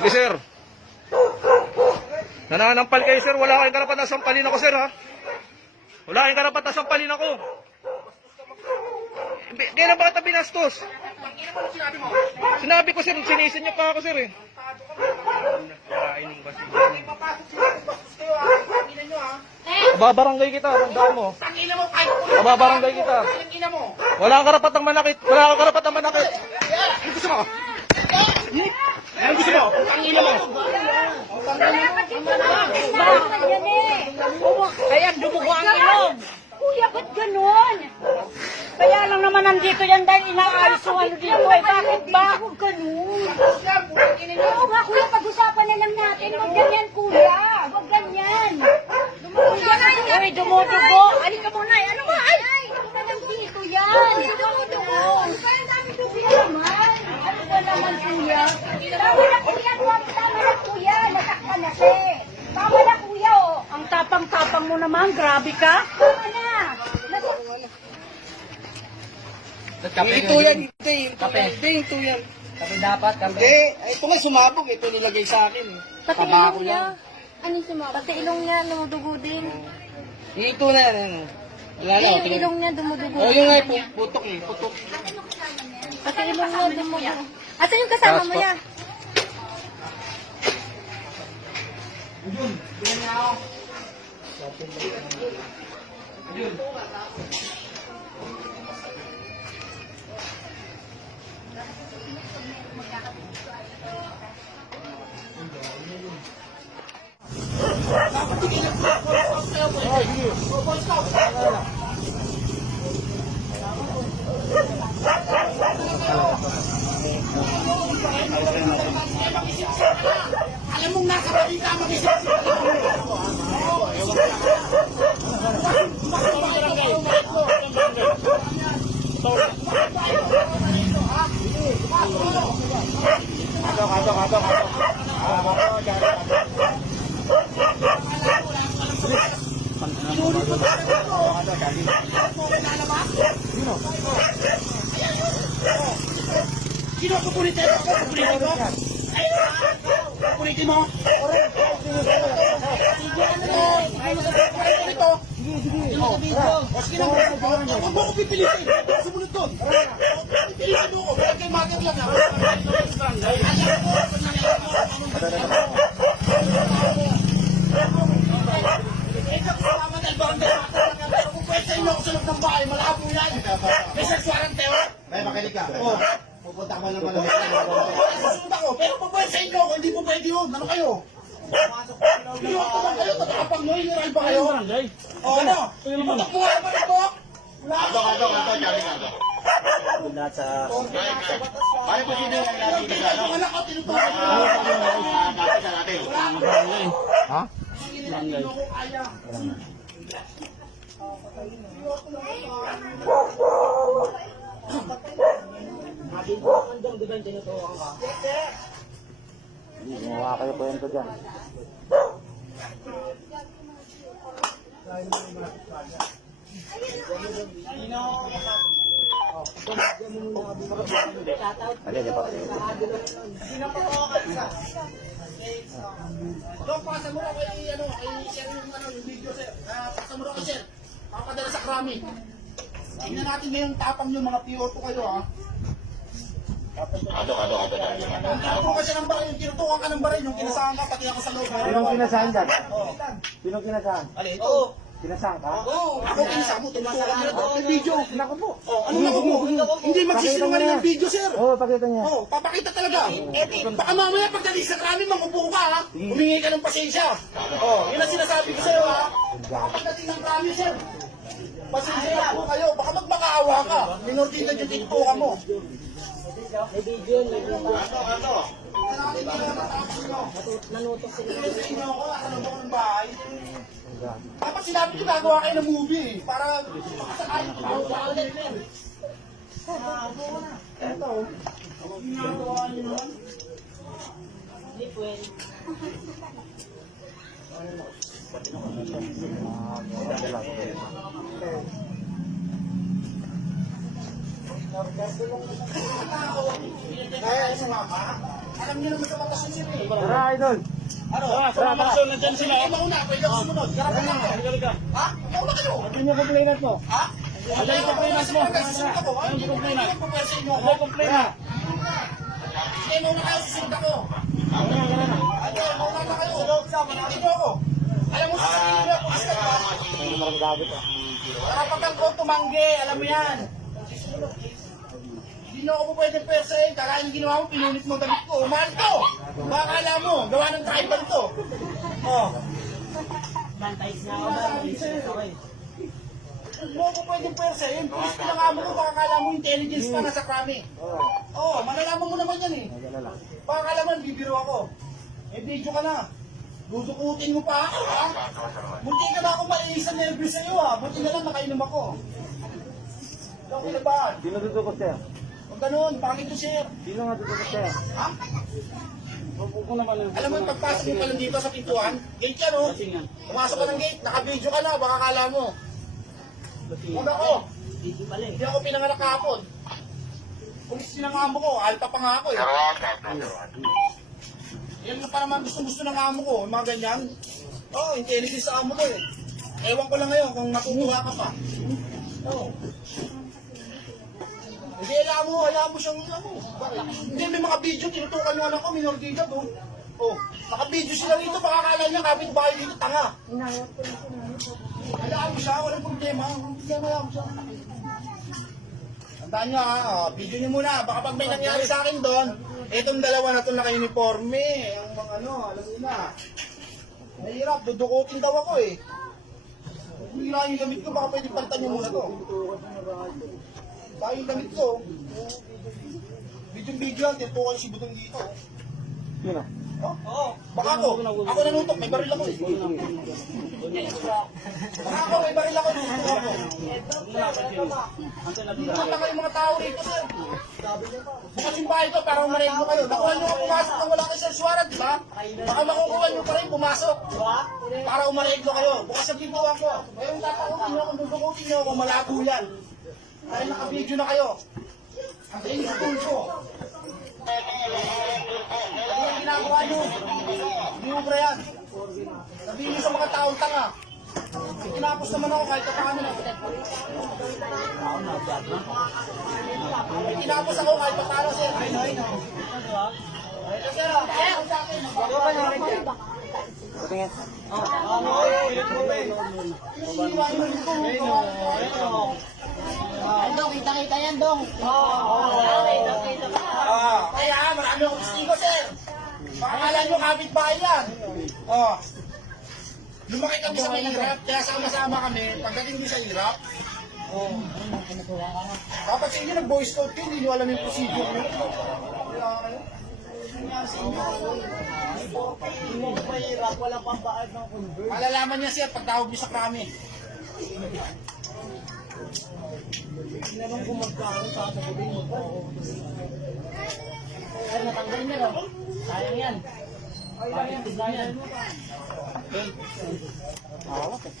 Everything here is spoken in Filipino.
Sige, sir. Nananampal kayo, sir. Wala kayong karapat na sampalin ako, sir, ha? Wala kayong karapat na sampalin ako. Kailan ba kita binastos? Sinabi ko, sir. Sinisin niyo pa ako, sir, eh. Babarangay kita, tandaan mo. Babarangay kita. Wala kang karapat ng manakit. Wala kang karapat ng manakit. Ano gusto mo? Ano gusto mo? Tangina mo. Kaya dumugo ang ilong. Kuya, ba't ganun? Kaya lang naman nandito yan dahil inaayos yung ano dito eh. Bakit ba? Huwag ganun. Oo nga kuya, pag-usapan na lang natin. Huwag ganyan kuya. Huwag ganyan. Uy, dumudugo. Alin ka muna. Ano ba? Ay! Ano ba nang dito yan? Dumudugo. Kaya dami dugo naman. Ano ba naman kuya? Tama na kuya. Tama na kuya. Nasaktan na siya. Tama na kuya oh. Ang tapang-tapang mo naman. Grabe ka. Tama na. Ito yan, ito yan. Kape dapat, kape. Hindi, ito nga sumabog, ito nilagay sa akin. Pati ilong niya. Ano sumabog? Pati ilong niya dumudugo din. Ito na yan. Wala na, Yung ilong niya dumudugo. oh, yung nga, putok eh, putok. Pati ilong niya dumudugo. Asan yung kasama mo yan? Alam mong nasa balita mag-isip. Sino kukulitin mo? Kukulitin mo? Kukulitin mo? Ito. Sige na. Huwag mo ko pipilitin. Sumunod doon. Pipilitin mo ko. Huwag kayo magat lang. Ito kasama ng banda. Kung pwede sa inyo ako sa loob ng bahay, malabo yan. May sexualan tayo. May makinig ka. Pupunta ka man ng malamig. Susunod ako, pero kung pwede sa inyo ako, hindi po pwede yun. Ano kayo? Hindi ako ba kayo? Tatapang nyo, hiniral ba kayo? O ano? Putok mo nga naman ito. Lahat sa... Pare po sino yung natin sa ano? Wala ka, tinutukan mo. Ha? Gumawa kayo kwento dyan. Alin niya pa? Dok, pasa mo na kay share yung video, sir. Pasa mo na kay sir. Papadala sa krami. Tingnan natin ngayong tapang yung mga PO2 kayo, ha? Tinutukan ka siya ng baril, tinutukan ka ng baril, yung kinasahan ka, pati ako sa loob. Sinong kinasahan dyan? Sinong kinasahan? Alin, ito. Kinasahan ka? Ako kinasahan mo, tinutukan mo na ito. Yung video. Naku po. Ano na mo? Hindi magsisinungaling yung video, sir. Oo, pakita niya. Papakita talaga. Baka mamaya pagdating sa krami, mangupo ka, ha? Humingi ka ng pasensya. Yun ang sinasabi ko sa'yo, ha? Baka pagdating ng krami, sir. Pasensya na po kayo. Baka magmakaawa ka. Minordingan yung tinutukan mo. May video yun, may video. Nanutok sila. Sa inyo ako, nasa loob ng bahay. Dapat sinabi ko gagawa kayo ng movie para makasakayin ko. Ito. Ginagawa niyo naman. Hindi pwede. sumama? Alam niyo naman sa batas yun sir eh. Tara, idol. Ano? Tara, tara. Nandiyan sila. Ikaw mauna, pwede ako sumunod. Garapan lang ako. Ha? Mauna kayo. Ano yung complainant mo? Ha? Ano yung complainant mo? Susunod ako. Ano yung complainant? Ano yung complainant? Ano yung complainant? Sige, mauna kayo, susunod ako. Ano, Ano, mauna na kayo. Hindi niyo ako. Alam mo sa sarili niyo, pulis ka ba? Karapatan ko tumanggi, alam mo yan. Hindi na ako po pwede persahin. Kakain ng ginawa mo, pinunit mo damit ko. Mahal to. Baka akala mo, gawa ng tribal to. Oh. Hindi mo ako pwede persahin. Pulis ko lang amo ko, baka akala mo intelligence pa nasa krami. Oh, malalaman mo naman yan eh. Baka akala mo, bibiro ako. Eh, video ka na. Dudukutin mo pa ako, ha? Munti ka na ako maiisa nervous sa'yo, ha? Buti na lang nakainom ako. Okay na ba? Sino dudukot, sir? Huwag ganun, pangit to, sir. Sino nga dudukot, sir? Ha? Huwag naman. Alam mo, pagpasok mo pa lang dito sa pintuan, gate yan, oh. Pumasok ka ng gate, naka-video ka na, baka kala mo. Huwag ako. Hindi ako pinanganak kahapon. Pulis sinang amo ko, alta pa nga ako, eh. Yan mo pa naman gusto ng amo ko, yung mga ganyan. Oo, intelligence sa amo ko eh. Ewan ko lang ngayon kung natutuwa ka pa. Oo. Hindi, hayaan mo siyang ano. Hindi, may mga video, tinutukan yung anak ko, minor de edad oh. Oh, naka-video sila rito, baka akala niya kapit bahay dito, tanga. Hayaan mo siya, walang problema. Hayaan mo siya. Tandaan niyo ha, video niyo muna, baka pag may nangyari sa akin doon, itong dalawa na ito naka-uniforme, ang mga ano, alam niyo na. Nahirap, dudukutin daw ako eh. Hira yung damit ko, baka pwede palitan niyo muna to. Baka yung damit ko, video yan, tinutukan si Butong dito. Yun ah. Oh? Oo. Baka ako nanutok, may baril ako eh. Baka ako, may baril ako, nanutok ako. Hindi naman kayo mga tao rito, sir. Bukas yung bahay ko para umarin mo kayo. Nakuha nyo ako pumasok nang wala kayo search warrant, di ba? Baka makukuha nyo pa rin pumasok. Para umarin ko kayo. Bukas ang pintuan ko. Ngayon tatakutin nyo kung dudukutin nyo kung malabo yan. Dahil naka-video na kayo. Ang tingin sa tool ko. Ano yung ginagawa nyo? Hindi mo ba yan? Sabihin nyo sa mga taong tanga. Tinapos naman ako kahit paano na. Tinapos ako kahit paano, sir. Sir, Patingin. Dong, kita-kita yan, Dong. Kaya marami akong testigo, sir. Pakakala nyo kapit-bahay yan. Oh. Lumaki kami sa mahirap, kaya sama-sama kami. Pagdating din sa hirap, dapat sa inyo nag-boy scout kayo, hindi nyo alam yung procedure nyo. Kaya kayo. Malalaman niya siya pag tawag niyo sa krami. Ay, natanggal niya, Dong. Sayang yan. Sayang yan. Ah, okay.